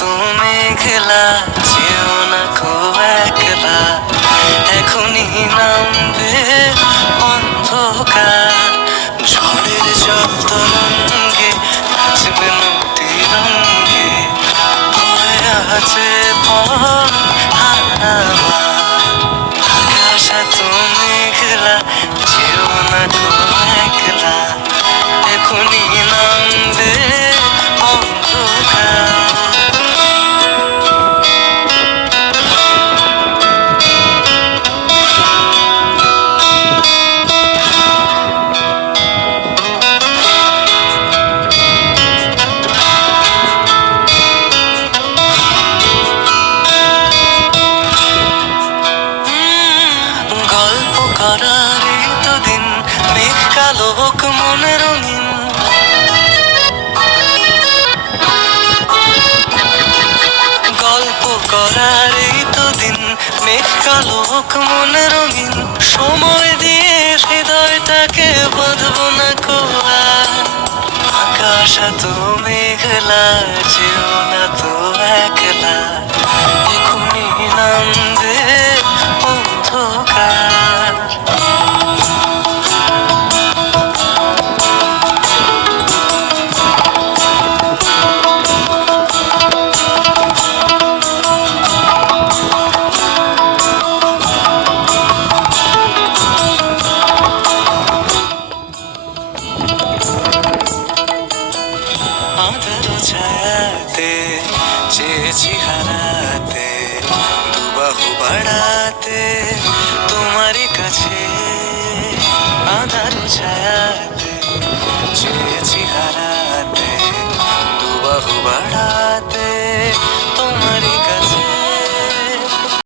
তুমি খেলা চিও না খুব একলা। এখনই নামবে অন্ধকার। ঝড়ের সব তরঙ্গে নাচবে নদী রঙ্গে হয়ে আছে পর করার এই তো দিন মেঘালোক মন রঙিন। সময় দিয়ে হৃদয়টাকে বদব না কোয়া আকাশ তো মেঘলা জীবন তো একলা। ছায়াতে চেয়েছি হারাতে দুবাহু বাড়াতে তোমারই কাছে আধার ছায়াতে চেয়েছি হারাতে দুবাহু বাড়াতে